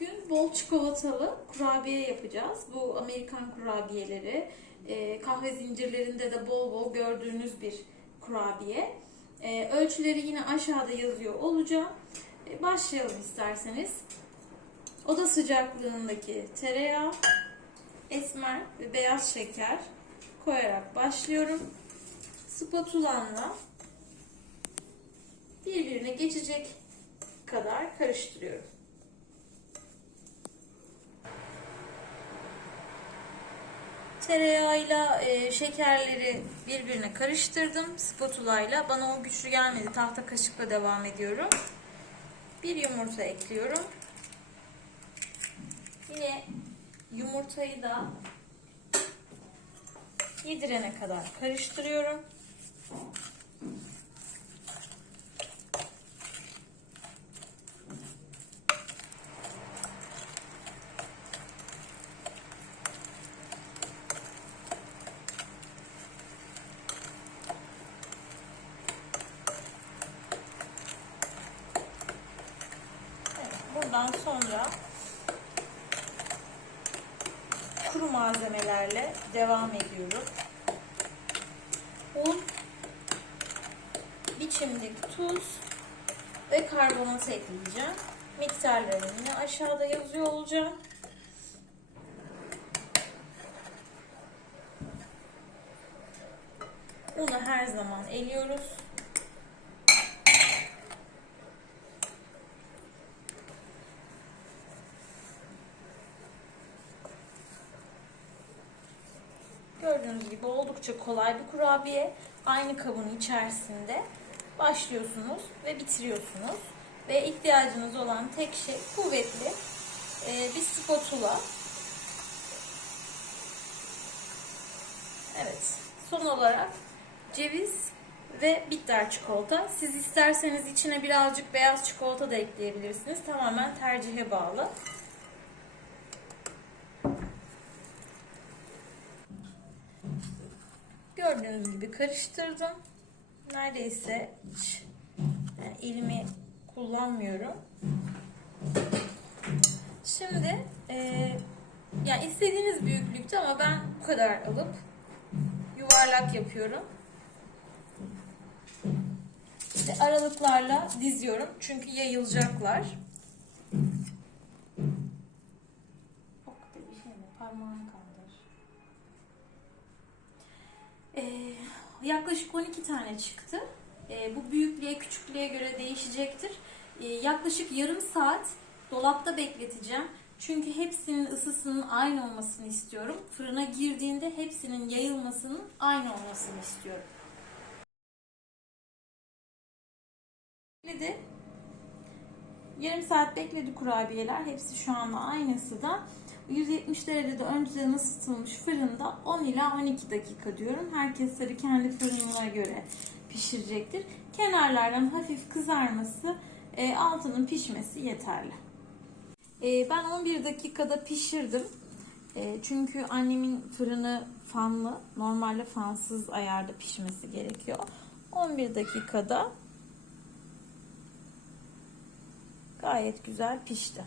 bugün bol çikolatalı kurabiye yapacağız. Bu Amerikan kurabiyeleri. e, kahve zincirlerinde de bol bol gördüğünüz bir kurabiye. E, ölçüleri yine aşağıda yazıyor olacağım. E, başlayalım isterseniz. Oda sıcaklığındaki tereyağı, esmer ve beyaz şeker koyarak başlıyorum. Spatulamla birbirine geçecek kadar karıştırıyorum. Tereyağıyla e, şekerleri birbirine karıştırdım spatulayla. Bana o güçlü gelmedi. Tahta kaşıkla devam ediyorum. Bir yumurta ekliyorum. Yine yumurtayı da yedirene kadar karıştırıyorum. Buradan sonra kuru malzemelerle devam ediyorum. Un, bir çimdik tuz ve karbonat ekleyeceğim. Miktarlarını aşağıda yazıyor olacağım. Unu her zaman eliyoruz. Gördüğünüz gibi oldukça kolay bir kurabiye. Aynı kabın içerisinde başlıyorsunuz ve bitiriyorsunuz. Ve ihtiyacınız olan tek şey kuvvetli e, bir spatula. Evet. Son olarak ceviz ve bitter çikolata. Siz isterseniz içine birazcık beyaz çikolata da ekleyebilirsiniz. Tamamen tercihe bağlı. Gördüğünüz gibi karıştırdım. Neredeyse hiç yani elimi kullanmıyorum. Şimdi e, yani istediğiniz büyüklükte ama ben bu kadar alıp yuvarlak yapıyorum. Ve aralıklarla diziyorum. Çünkü yayılacaklar. Bak bir şey mi? Parmağını kaldır. Yaklaşık 12 tane çıktı. Ee, bu büyüklüğe küçüklüğe göre değişecektir. Ee, yaklaşık yarım saat dolapta bekleteceğim. Çünkü hepsinin ısısının aynı olmasını istiyorum. Fırına girdiğinde hepsinin yayılmasının aynı olmasını istiyorum. Yarım saat bekledi kurabiyeler. Hepsi şu anda aynısı da. 170 derecede önceden ısıtılmış fırında 10 ila 12 dakika diyorum. Herkes tabii kendi fırınına göre pişirecektir. Kenarlardan hafif kızarması, e, altının pişmesi yeterli. E, ben 11 dakikada pişirdim. E, çünkü annemin fırını fanlı, normalde fansız ayarda pişmesi gerekiyor. 11 dakikada gayet güzel pişti.